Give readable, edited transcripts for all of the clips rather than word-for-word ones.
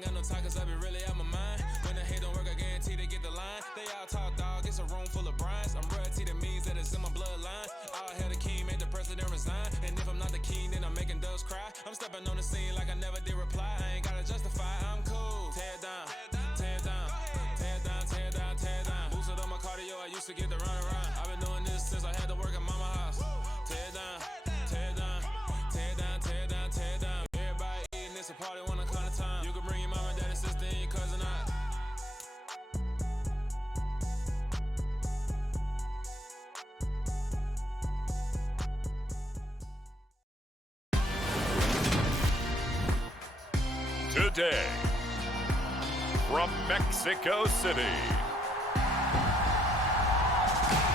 ain't got no time cause I be really out my mind. When the hate don't work, I guarantee they get the line. They all talk dog, it's a room full of brines. I'm royalty, that means that it's in my bloodline. All hail the king, made the president resign. And if I'm not the king, then I'm making doves cry. I'm stepping on the scene like I never did reply. I ain't gotta justify, I'm cool. Tear down, tear down, tear down, tear down, tear down. Boosted on my cardio, I used to get the run around. I've been doing this since I had to work at mama house. Tear down, tear down, tear down, tear down, tear down. Everybody eating, it's a party one o'clock of time. You can bring your mama, daddy, sister, and your cousin out. Today, from Mexico City,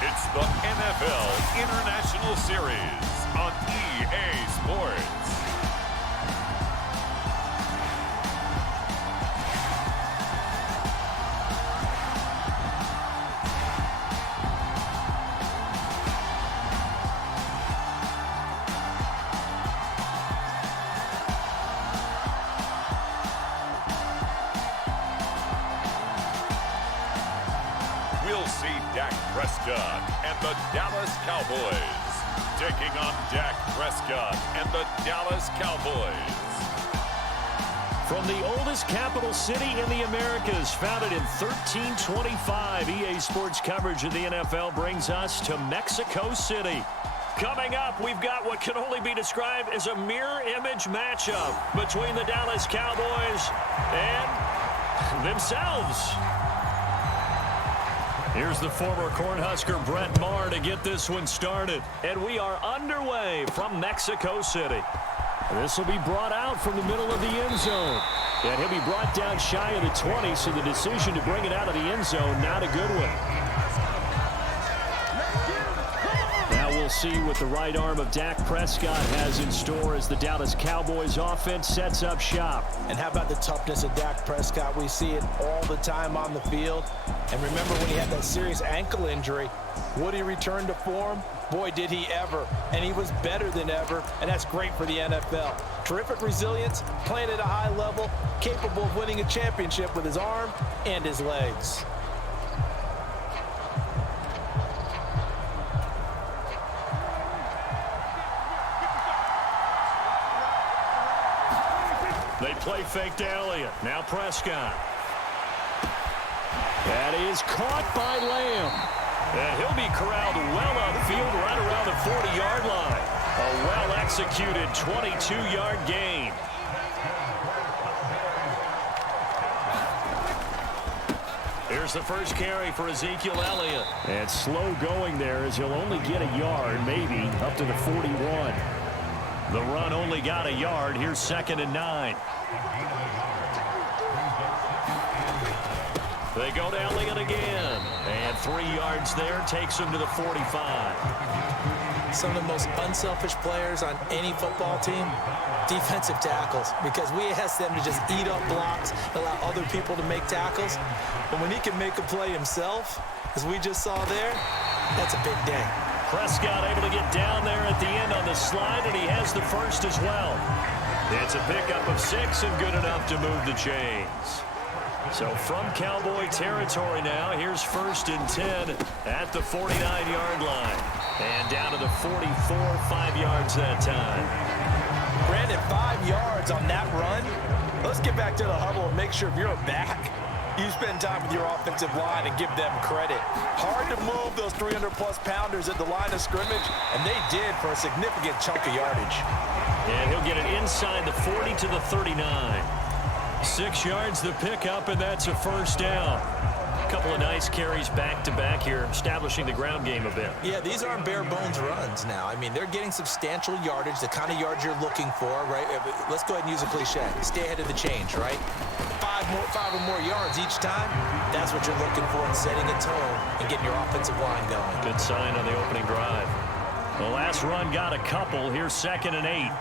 it's the NFL International Series on EA Sports. We'll see Dak Prescott and the Dallas Cowboys taking on Dak Prescott and the Dallas Cowboys. From the oldest capital city in the Americas, founded in 1325, EA Sports coverage of the NFL brings us to Mexico City. Coming up, we've got what can only be described as a mirror image matchup between the Dallas Cowboys and themselves. Here's the former Cornhusker Brett Maher to get this one started. And we are underway from Mexico City. This will be brought out from the middle of the end zone. And he'll be brought down shy of the 20, so the decision to bring it out of the end zone, not a good one. Now we'll see what the right arm of Dak Prescott has in store as the Dallas Cowboys offense sets up shop. And how about the toughness of Dak Prescott? We see it all the time on the field. And remember when he had that serious ankle injury, would he return to form? Boy, did he ever. And he was better than ever, and that's great for the NFL. Terrific resilience, playing at a high level, capable of winning a championship with his arm and his legs. They play fake to Elliott. Now Prescott. That is caught by Lamb. And he'll be corralled well upfield right around the 40-yard line. A well-executed 22-yard gain. Here's the first carry for Ezekiel Elliott. And slow going there as he'll only get a yard, maybe up to the 41. The run only got a yard. Here's 2nd and 9. They go to Elliott again. And 3 yards there takes him to the 45. Some of the most unselfish players on any football team, defensive tackles, because we ask them to just eat up blocks, allow other people to make tackles. But when he can make a play himself, as we just saw there, that's a big day. Prescott able to get down there at the end on the slide, and he has the first as well. It's a pickup of 6 and good enough to move the chains. So from Cowboy territory now, here's 1st and 10 at the 49-yard line. And down to the 44, 5 yards that time. Brandon, 5 yards on that run. Let's get back to the huddle and make sure if you're a back, you spend time with your offensive line and give them credit. Hard to move those 300-plus pounders at the line of scrimmage, and they did for a significant chunk of yardage. And he'll get it inside the 40 to the 39. 6 yards the pickup, and that's a first down. A couple of nice carries back-to-back here, establishing the ground game a bit. Yeah, these aren't bare-bones runs now. I mean, they're getting substantial yardage, the kind of yards you're looking for, right? Let's go ahead and use a cliche. Stay ahead of the change, right? 5 or more yards each time, that's what you're looking for in setting a tone and getting your offensive line going. Good sign on the opening drive. The last run got a couple. Here's 2nd and 8.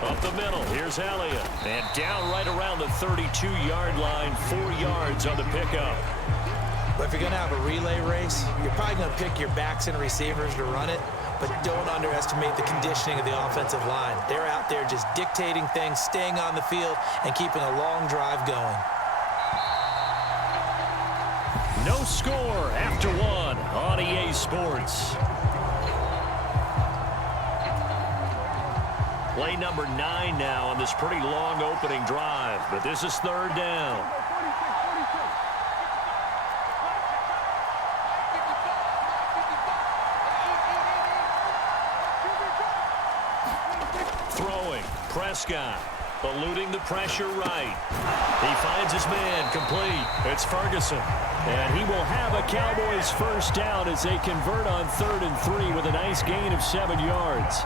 Up the middle, here's Elliott. And down right around the 32-yard line, 4 yards on the pickup. But if you're going to have a relay race, you're probably going to pick your backs and receivers to run it. but don't underestimate the conditioning of the offensive line. They're out there just dictating things, staying on the field, and keeping a long drive going. No score after one on EA Sports. Play number 9 now on this pretty long opening drive, but this is third down. Throwing, Prescott, eluding the pressure right. He finds his man, complete. It's Ferguson. And he will have a Cowboys first down as they convert on 3rd and 3 with a nice gain of 7 yards.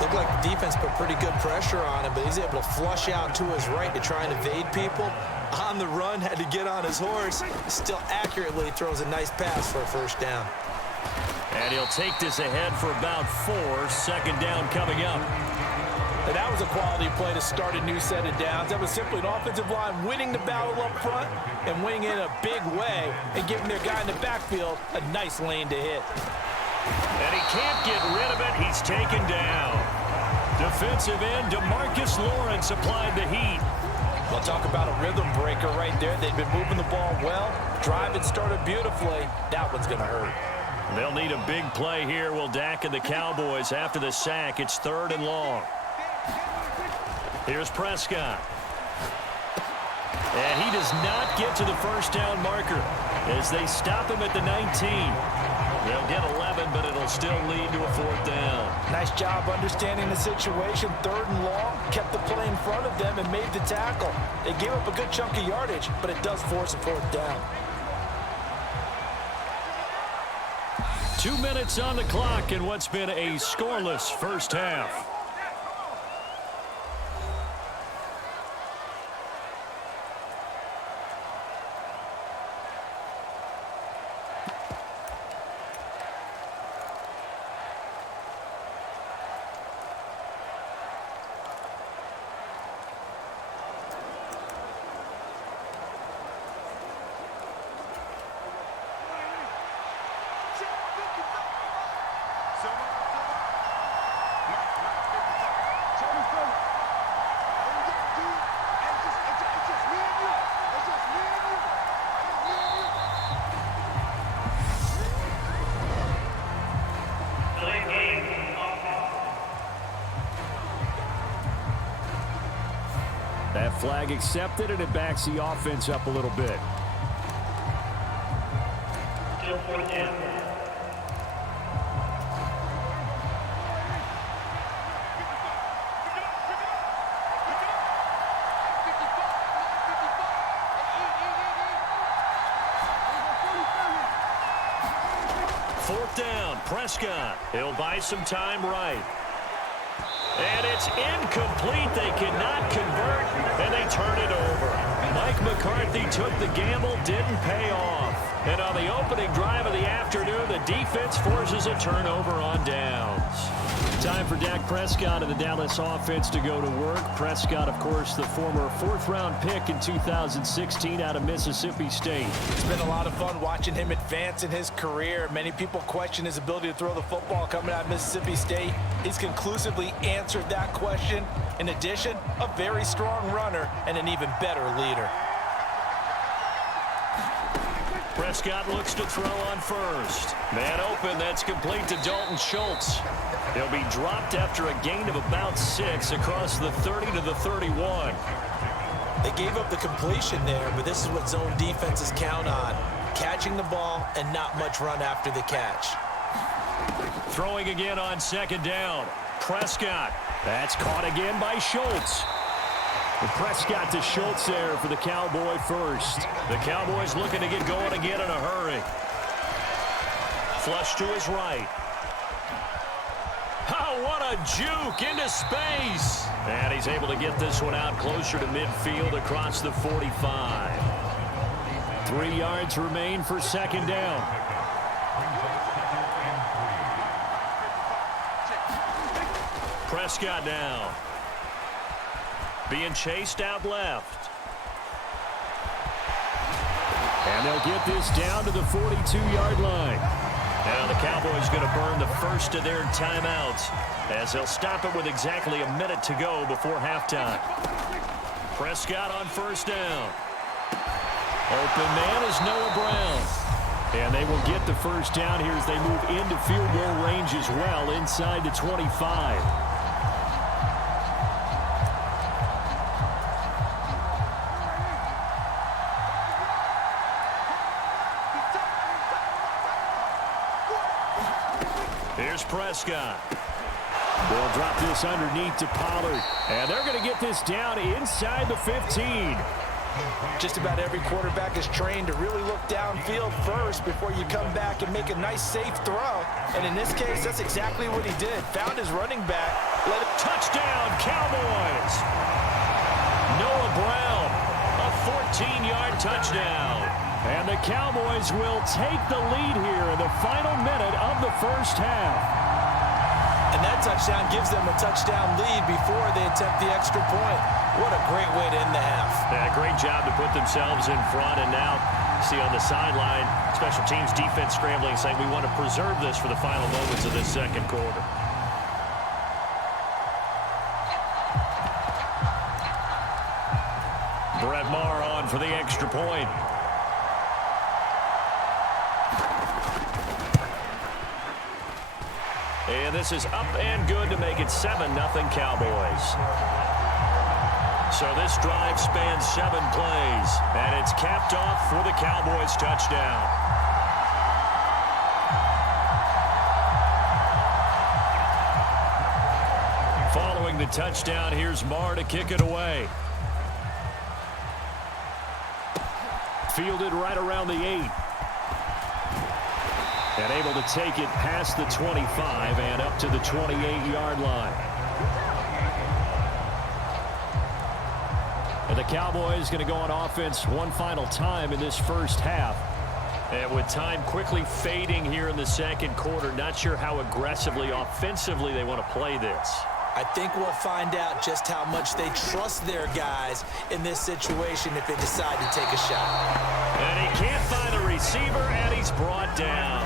Looked like the defense put pretty good pressure on him, but he's able to flush out to his right to try and evade people. On the run, had to get on his horse. Still accurately throws a nice pass for a first down. And he'll take this ahead for about 4. Second down coming up. And that was a quality play to start a new set of downs. That was simply an offensive line winning the battle up front and winning in a big way and giving their guy in the backfield a nice lane to hit. And he can't get rid of it. He's taken down. Defensive end DeMarcus Lawrence applied the heat. We'll talk about a rhythm breaker right there. They've been moving the ball well. Drive it started beautifully. That one's going to hurt. They'll need a big play here. Will Dak and the Cowboys after the sack. It's 3rd and long. Here's Prescott. And he does not get to the first down marker as they stop him at the 19. They'll get 11, but it'll still lead to a 4th down. Nice job understanding the situation. 3rd and long, kept the play in front of them and made the tackle. They gave up a good chunk of yardage, but it does force a 4th down. 2 minutes on the clock in what's been a scoreless first half. That flag accepted, and it backs the offense up a little bit. Still 4th down. Fourth down, Prescott. He'll buy some time right. And it's incomplete. They cannot convert, and they turn it over. Mike McCarthy took the gamble, didn't pay off. And on the opening drive of the afternoon, the defense forces a turnover on downs. Time for Dak Prescott and the Dallas offense to go to work. Prescott, of course, the former 4th-round pick in 2016 out of Mississippi State. It's been a lot of fun watching him advance in his career. Many people question his ability to throw the football coming out of Mississippi State. He's conclusively answered that question. In addition, a very strong runner and an even better leader. Prescott looks to throw on first. Man open, that's complete to Dalton Schultz. He'll be dropped after a gain of about 6 across the 30 to the 31. They gave up the completion there, but this is what zone defenses count on. Catching the ball and not much run after the catch. Throwing again on 2nd down. Prescott. That's caught again by Schultz. Prescott to Schultz there for the Cowboy first. The Cowboys looking to get going again in a hurry. Flush to his right. Oh, what a juke into space. And he's able to get this one out closer to midfield across the 45. 3 yards remain for 2nd down. Prescott now. Being chased out left. And they'll get this down to the 42-yard line. Now the Cowboys going to burn the first of their timeouts as they'll stop it with exactly a minute to go before halftime. Prescott on first down. Open man is Noah Brown. And they will get the first down here as they move into field goal range as well inside the 25. Here's Prescott. They'll drop this underneath to Pollard. And they're going to get this down inside the 15. Just about every quarterback is trained to really look downfield first before you come back and make a nice, safe throw. And in this case, that's exactly what he did. Found his running back. Let it touchdown, Cowboys. Noah Brown, a 14-yard touchdown. And the Cowboys will take the lead here in the final minute of the first half. And that touchdown gives them a touchdown lead before they attempt the extra point. What a great way to end the half. Yeah, great job to put themselves in front. And now, see on the sideline, special teams defense scrambling, saying we want to preserve this for the final moments of this second quarter. Brett Maher on for the extra point. And this is up and good to make it 7-0 Cowboys. So this drive spans 7 plays, and it's capped off for the Cowboys touchdown. Following the touchdown, here's Maher to kick it away. Fielded right around the 8. And able to take it past the 25 and up to the 28-yard line. And the Cowboys going to go on offense one final time in this first half. And with time quickly fading here in the second quarter, not sure how aggressively, offensively they want to play this. I think we'll find out just how much they trust their guys in this situation if they decide to take a shot. And he can't find the receiver, and he's brought down.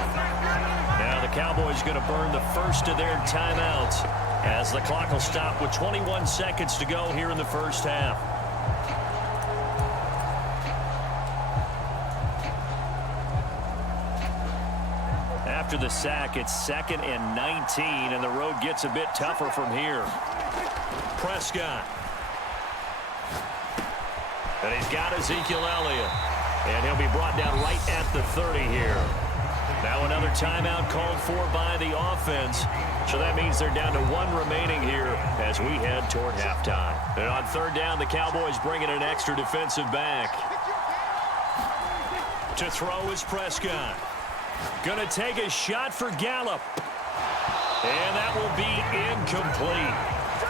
Now the Cowboys going to burn the first of their timeouts as the clock will stop with 21 seconds to go here in the first half. After the sack, it's 2nd and 19, and the road gets a bit tougher from here. Prescott. And he's got Ezekiel Elliott. And he'll be brought down right at the 30 here. Now another timeout called for by the offense. So that means they're down to 1 remaining here as we head toward halftime. And on 3rd down, the Cowboys bring in an extra defensive back. To throw is Prescott. Going to take a shot for Gallup. And that will be incomplete.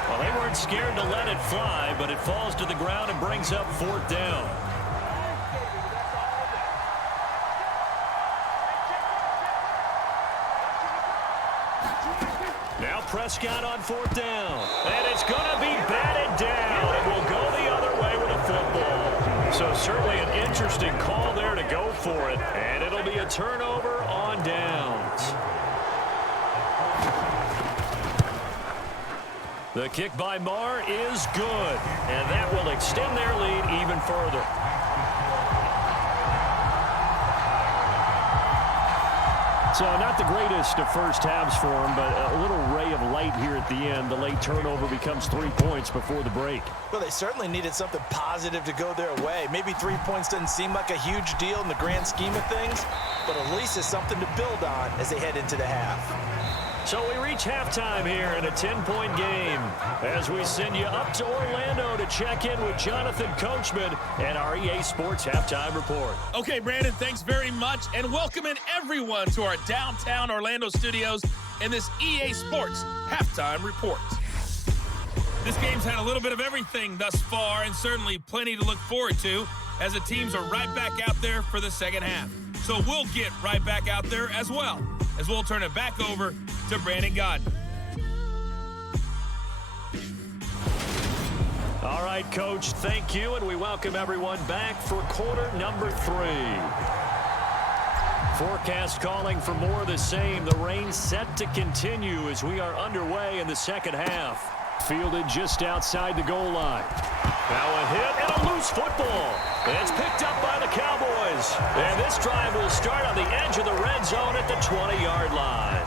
Well, they weren't scared to let it fly, but it falls to the ground and brings up 4th down. Now Prescott on 4th down. And it's going to be batted down. It will go the other way with a football. So certainly an interesting call there to go for it. And it'll be a turnover on downs. The kick by Maher is good. And that will extend their lead even further. So not the greatest of first halves for him, but a little ray of light here at the end. The late turnover becomes 3 points before the break. Well, they certainly needed something positive to go their way. Maybe 3 points doesn't seem like a huge deal in the grand scheme of things, but at least it's something to build on as they head into the half. So we reach halftime here in a 10-point game as we send you up to Orlando to check in with Jonathan Coachman and our EA Sports Halftime Report. Okay, Brandon, thanks very much, and welcoming everyone to our downtown Orlando studios in this EA Sports Halftime Report. This game's had a little bit of everything thus far, and certainly plenty to look forward to as the teams are right back out there for the second half. So we'll get right back out there as well, as we'll turn it back over to Brandon Godden. All right, Coach, thank you, and we welcome everyone back for quarter number 3. Forecast calling for more of the same. The rain set to continue as we are underway in the second half. Fielded just outside the goal line. Now a hit and a loose football. It's picked up by the Cowboys. And this drive will start on the edge of the red zone at the 20-yard line.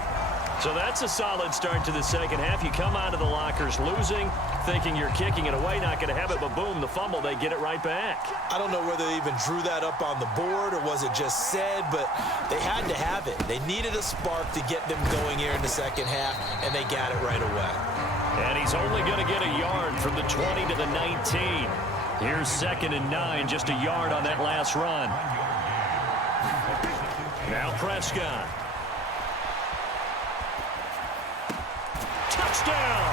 So that's a solid start to the second half. You come out of the lockers losing, thinking you're kicking it away, not going to have it, but boom, the fumble, they get it right back. I don't know whether they even drew that up on the board or was it just said, but they had to have it. They needed a spark to get them going here in the second half, and they got it right away. And he's only going to get a yard from the 20 to the 19. Here's 2nd and 9, just a yard on that last run. Now Prescott. Touchdown!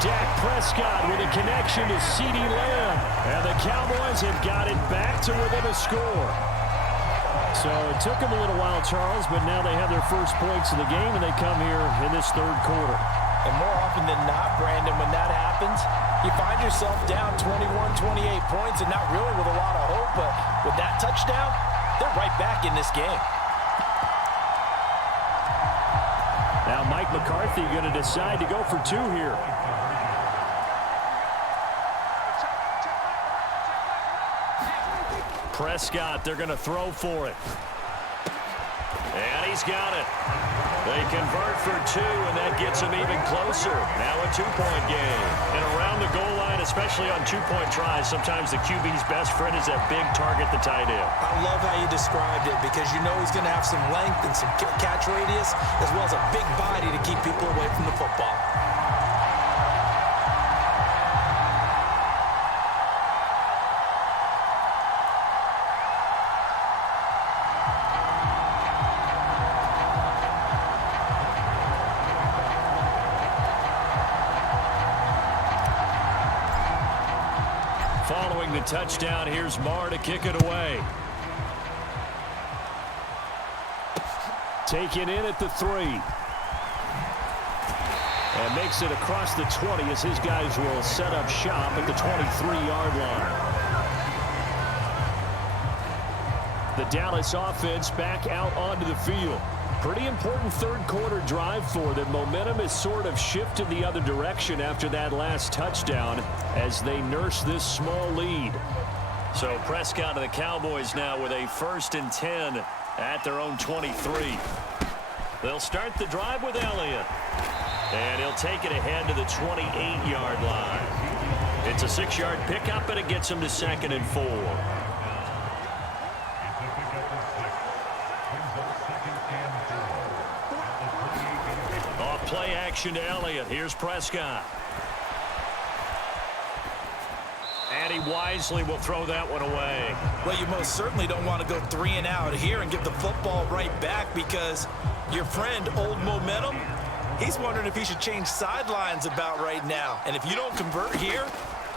Dak Prescott with a connection to CeeDee Lamb. And the Cowboys have got it back to within a score. So it took them a little while, Charles, but now they have their first points of the game, and they come here in this third quarter. And more often than not, Brandon, when that happens, you find yourself down 21, 28 points, and not really with a lot of hope, but with that touchdown, they're right back in this game. Now Mike McCarthy going to decide to go for 2 here. Prescott, they're going to throw for it. And he's got it. They convert for 2, and that gets them even closer. Now a 2-point game. And around the goal line, especially on 2-point tries, sometimes the QB's best friend is that big target, the tight end. I love how you described it because you know he's going to have some length and some catch radius as well as a big body to keep people away from the football. Following the touchdown, here's Marr to kick it away. Taken in at the 3. And makes it across the 20 as his guys will set up shop at the 23-yard line. The Dallas offense back out onto the field. Pretty important third quarter drive for them. Momentum has sort of shifted the other direction after that last touchdown as they nurse this small lead. So Prescott and the Cowboys now with a 1st and 10 at their own 23. They'll start the drive with Elliott. And he'll take it ahead to the 28-yard line. It's a 6-yard pickup, and it gets him to 2nd and 4. Play action to Elliott. Here's Prescott. And he wisely will throw that one away. Well, you most certainly don't want to go 3 and out here and give the football right back because your friend, Old Momentum, he's wondering if he should change sidelines about right now. And if you don't convert here,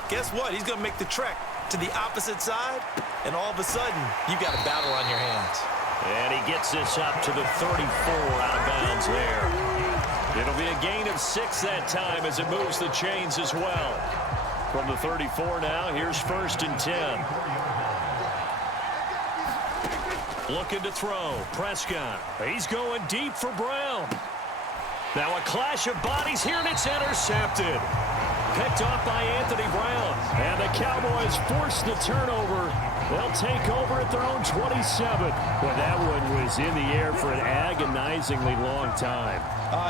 guess what? He's going to make the trek to the opposite side, and all of a sudden, you've got a battle on your hands. And he gets this up to the 34 out of bounds there. It'll be a gain of 6 that time as it moves the chains as well. From the 34 now, here's 1st and 10. Looking to throw. Prescott. He's going deep for Brown. Now a clash of bodies here, and it's intercepted. Picked off by Anthony Brown. And the Cowboys force the turnover. They'll take over at their own 27. Well, that one was in the air for an agonizingly long time.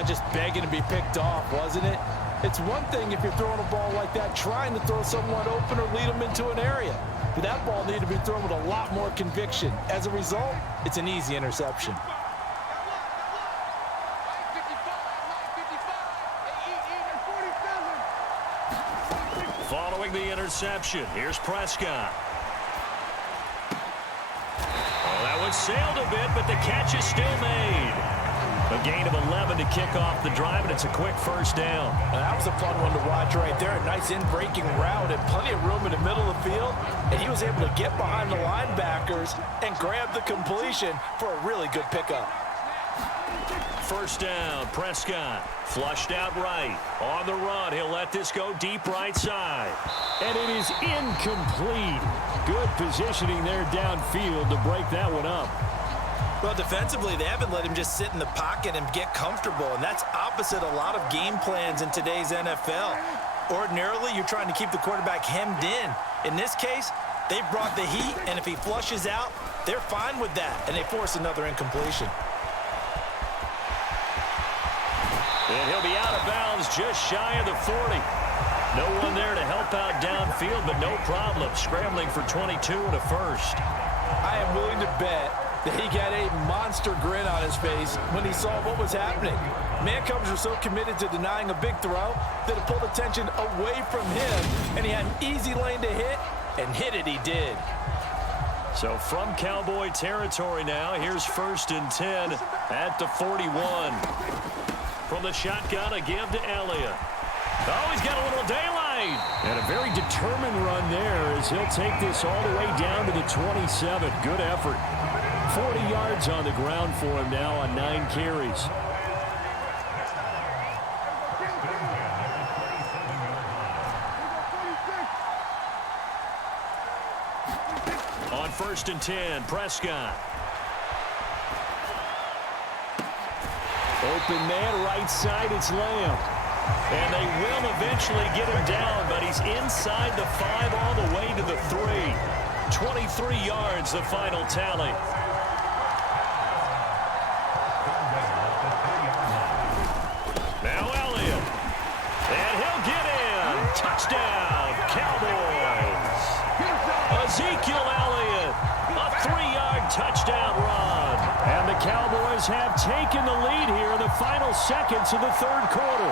Just begging to be picked off, wasn't it? It's one thing if you're throwing a ball like that, trying to throw someone open or lead them into an area. But that ball needed to be thrown with a lot more conviction. As a result, it's an easy interception. Following the interception, here's Prescott. Oh, that one sailed a bit, but the catch is still made. A gain of 11 to kick off the drive, and it's a quick 1st down. And that was a fun one to watch right there. A nice in-breaking route and plenty of room in the middle of the field. And he was able to get behind the linebackers and grab the completion for a really good pickup. 1st down, Prescott. Flushed out right. On the run, he'll let this go deep right side. And it is incomplete. Good positioning there downfield to break that one up. Well, defensively, they haven't let him just sit in the pocket and get comfortable, and that's opposite a lot of game plans in today's NFL. Ordinarily, you're trying to keep the quarterback hemmed in. In this case, they brought the heat, and if he flushes out, they're fine with that, and they force another incompletion. And he'll be out of bounds just shy of the 40. No one there to help out downfield, but no problem. Scrambling for 22 and a first. I am willing to bet that he got a monster grin on his face when he saw what was happening. Man-covers were so committed to denying a big throw that it pulled attention away from him, and he had an easy lane to hit, and hit it he did. So from Cowboy territory now, here's 1st and 10 at the 41. From the shotgun, a give to Elliott. Oh, he's got a little daylight. And a very determined run there as he'll take this all the way down to the 27. Good effort. 40 yards on the ground for him now on 9 carries. On 1st and 10, Prescott. Open man, right side, it's Lamb. And they will eventually get him down, but he's inside the 5 all the way to the 3. 23 yards, the final tally. Now Elliott. And he'll get in. Touchdown, Cowboys. Ezekiel Elliott, a 3-yard touchdown run. And the Cowboys have taken the lead here in the final seconds of the 3rd quarter.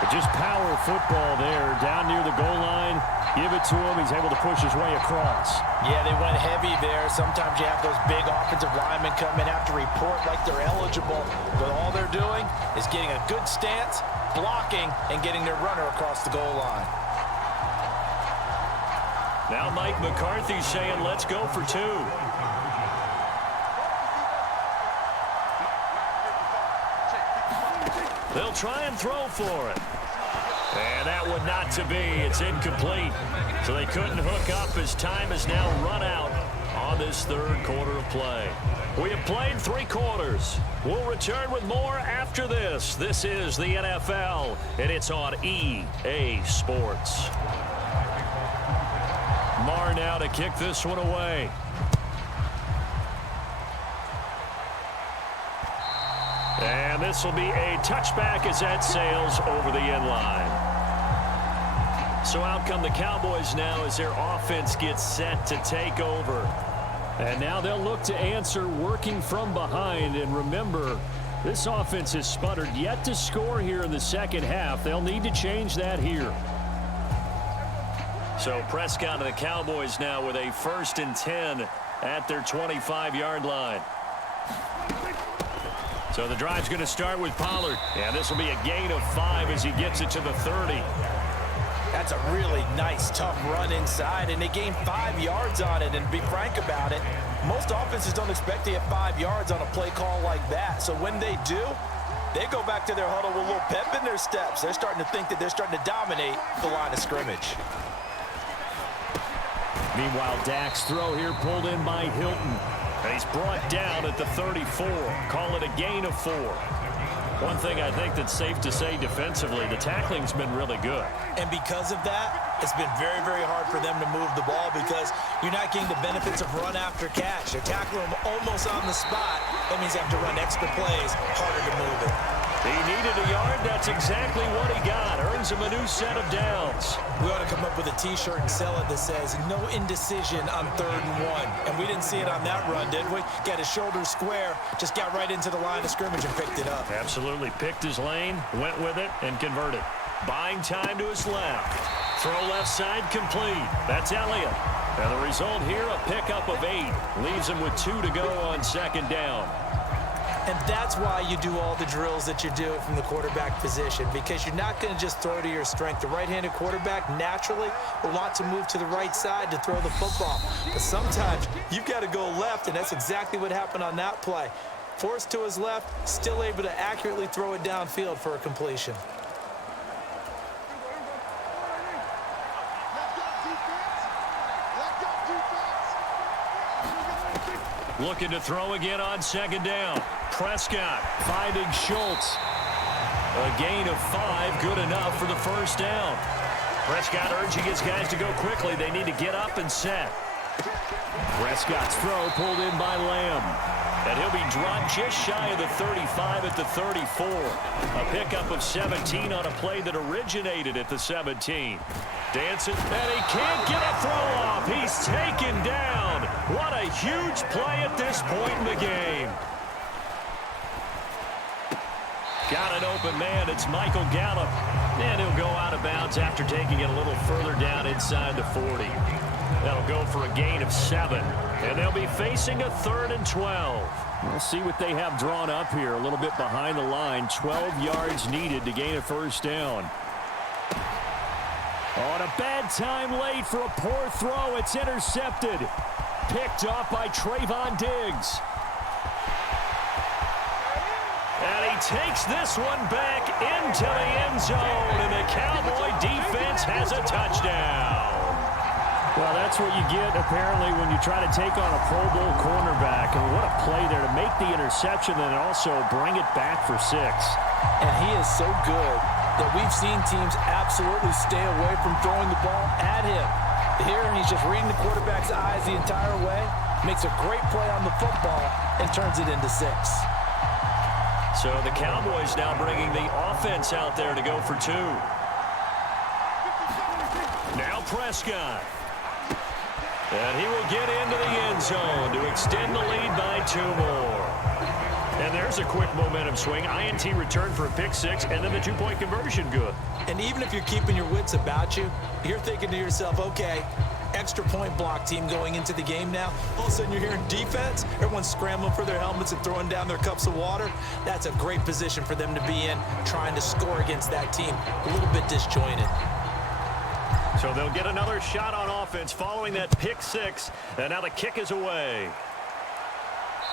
But just power football there, down near the goal line. Give it to him. He's able to push his way across. Yeah, they went heavy there. Sometimes you have those big offensive linemen come in, have to report like they're eligible. But all they're doing is getting a good stance, blocking, and getting their runner across the goal line. Now Mike McCarthy saying, let's go for 2. They'll try and throw for it. And that one not to be. It's incomplete. So they couldn't hook up as time is now run out on this 3rd quarter of play. We have played 3 quarters. We'll return with more after this. This is the NFL, and it's on EA Sports. Marr now to kick this one away. And this will be a touchback as that sails over the end line. So out come the Cowboys now as their offense gets set to take over. And now they'll look to answer working from behind. And remember, this offense has sputtered yet to score here in the second half. They'll need to change that here. So Prescott and the Cowboys now with a 1st and 10 at their 25-yard line. So the drive's going to start with Pollard. And this will be a gain of 5 as he gets it to the 30. That's a really nice, tough run inside, and they gained 5 yards on it. And to be frank about it, most offenses don't expect to get 5 yards on a play call like that. So when they do, they go back to their huddle with a little pep in their steps. They're starting to think that they're starting to dominate the line of scrimmage. Meanwhile, Dak's throw here pulled in by Hilton. And he's brought down at the 34. Call it a gain of 4. One thing I think that's safe to say defensively, the tackling's been really good. And because of that, it's been very, very hard for them to move the ball because you're not getting the benefits of run after catch. They're tackling them almost on the spot. That means you have to run extra plays, harder to move it. He needed a yard. That's exactly what he got. Earns him a new set of downs. We ought to come up with a T-shirt and sell it that says, no indecision on 3rd and 1. And we didn't see it on that run, did we? Got his shoulders square, just got right into the line of scrimmage and picked it up. Absolutely. Picked his lane, went with it, and converted. Buying time to his left. Throw left side complete. That's Elliott. And the result here, a pickup of 8. Leaves him with 2 to go on 2nd down. And that's why you do all the drills that you do from the quarterback position, because you're not going to just throw to your strength. The right-handed quarterback naturally will want to move to the right side to throw the football. But sometimes you've got to go left, and that's exactly what happened on that play. Forced to his left, still able to accurately throw it downfield for a completion. Looking to throw again on second down. Prescott finding Schultz. A gain of 5, good enough for the first down. Prescott urging his guys to go quickly. They need to get up and set. Prescott's throw pulled in by Lamb. And he'll be dropped just shy of the 35 at the 34. A pickup of 17 on a play that originated at the 17. Dancing, and he can't get a throw off. He's taken down. What a huge play at this point in the game. Got an open man. It's Michael Gallup. And he'll go out of bounds after taking it a little further down inside the 40. That'll go for a gain of 7. And they'll be facing a 3rd and 12. We'll see what they have drawn up here. A little bit behind the line. 12 yards needed to gain a first down. On a bad time late for a poor throw. It's intercepted. Picked off by Trayvon Diggs. And he takes this one back into the end zone. And the Cowboy defense has a touchdown. Well, that's what you get, apparently, when you try to take on a Pro Bowl cornerback. And what a play there to make the interception and also bring it back for 6. And he is so good that we've seen teams absolutely stay away from throwing the ball at him. Here, he's just reading the quarterback's eyes the entire way, makes a great play on the football, and turns it into 6. So the Cowboys now bringing the offense out there to go for 2. Now Prescott. And he will get into the end zone to extend the lead by 2 more. And there's a quick momentum swing. INT return for a pick 6, and then the 2-point conversion good. And even if you're keeping your wits about you, you're thinking to yourself, okay, extra point block team going into the game now. All of a sudden you're hearing defense. Everyone's scrambling for their helmets and throwing down their cups of water. That's a great position for them to be in, trying to score against that team. A little bit disjointed. So they'll get another shot on offense following that pick 6. And now the kick is away.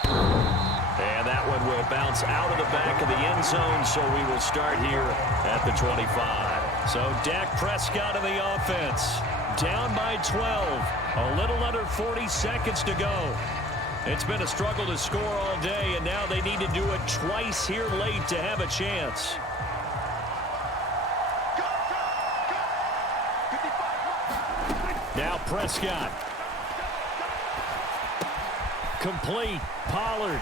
And that one will bounce out of the back of the end zone, so we will start here at the 25. So Dak Prescott in the offense, down by 12, a little under 40 seconds to go. It's been a struggle to score all day, and now they need to do it twice here late to have a chance. Now Prescott. Complete. Pollard.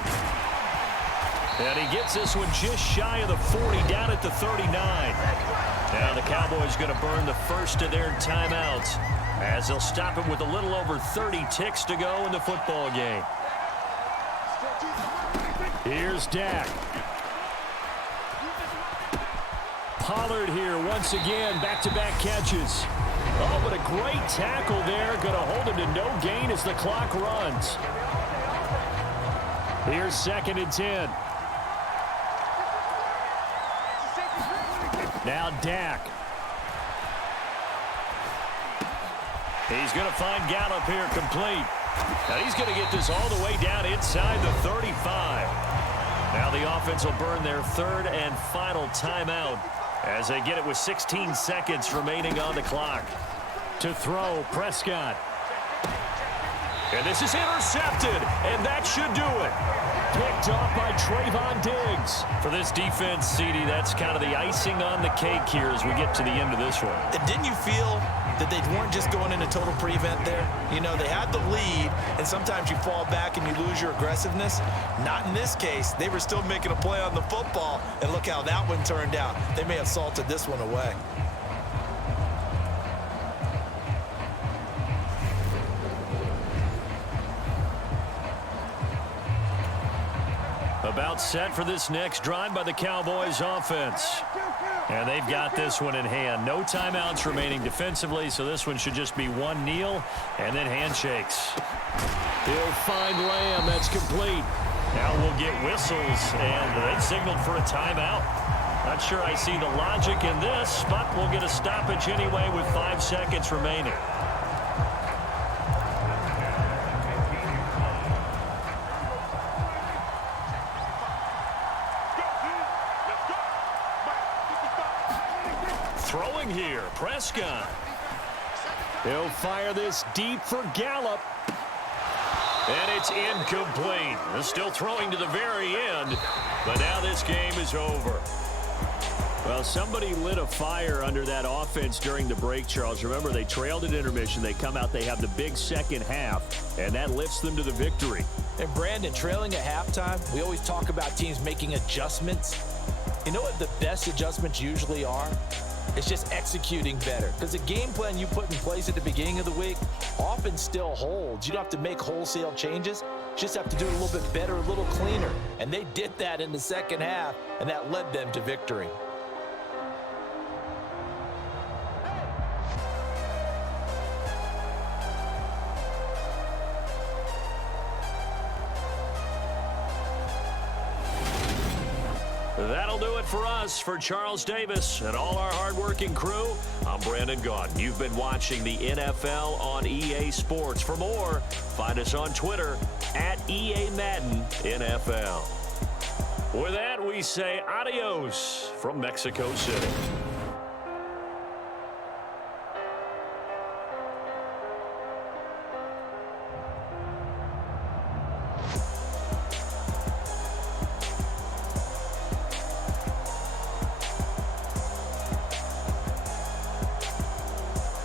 And he gets this one just shy of the 40, down at the 39. Now the Cowboys going to burn the first of their timeouts as they'll stop it with a little over 30 ticks to go in the football game. Here's Dak. Pollard here once again, back-to-back catches. Oh, but a great tackle there. Going to hold him to no gain as the clock runs. Here's 2nd and 10. Now Dak. He's going to find Gallup here complete. And he's going to get this all the way down inside the 35. Now the offense will burn their 3rd and final timeout as they get it with 16 seconds remaining on the clock. To throw, Prescott. And this is intercepted, and that should do it. Picked off by Trayvon Diggs. For this defense, CD, that's kind of the icing on the cake here as we get to the end of this one. And didn't you feel that they weren't just going into total prevent there? You know, they had the lead, and sometimes you fall back and you lose your aggressiveness. Not in this case. They were still making a play on the football, and look how that one turned out. They may have salted this one away. About set for this next drive by the Cowboys offense. And they've got this one in hand. No timeouts remaining defensively, so this one should just be one kneel and then handshakes. He'll find Lamb. That's complete. Now we'll get whistles, and they signaled for a timeout. Not sure I see the logic in this, but we'll get a stoppage anyway with 5 seconds remaining. Throwing here, Prescott. He'll fire this deep for Gallup. And it's incomplete. They're still throwing to the very end, but now this game is over. Well, somebody lit a fire under that offense during the break, Charles. Remember, they trailed at intermission. They come out, they have the big second half, and that lifts them to the victory. And Brandon, trailing at halftime, we always talk about teams making adjustments. You know what the best adjustments usually are? It's just executing better. Because the game plan you put in place at the beginning of the week often still holds. You don't have to make wholesale changes. You just have to do it a little bit better, a little cleaner. And they did that in the second half, and that led them to victory. That'll do it for us. For Charles Davis and all our hardworking crew, I'm Brandon Gaudin. You've been watching the NFL on EA Sports. For more, find us on Twitter at EA Madden NFL. With that, we say adios from Mexico City.